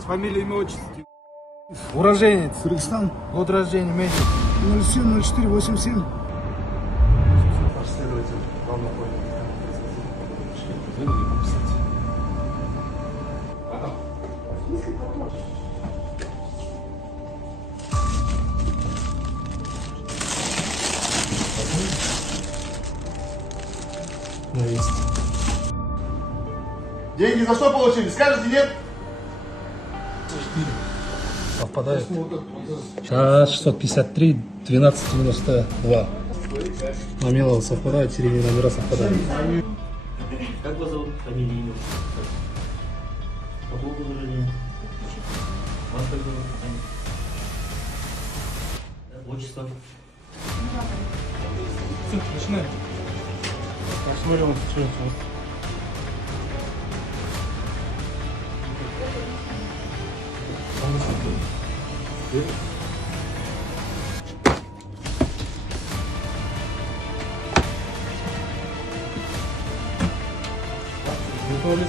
вас, фамилия, имя, отчество. Уроженец. Кыргызстан. Год рождения, месяц. 07-04-87. Следователь, вам находится. Да, есть. Деньги за что получили? Скажете, нет? Совпадает. Сейчас 653, 1292. Номинал совпадает, серийные номера совпадают. Как вас зовут? Фамилия, имя? Какого года рождения? Вас как зовут? Отчество? Все, начинаем. Посмотрим, что это. Готовы ли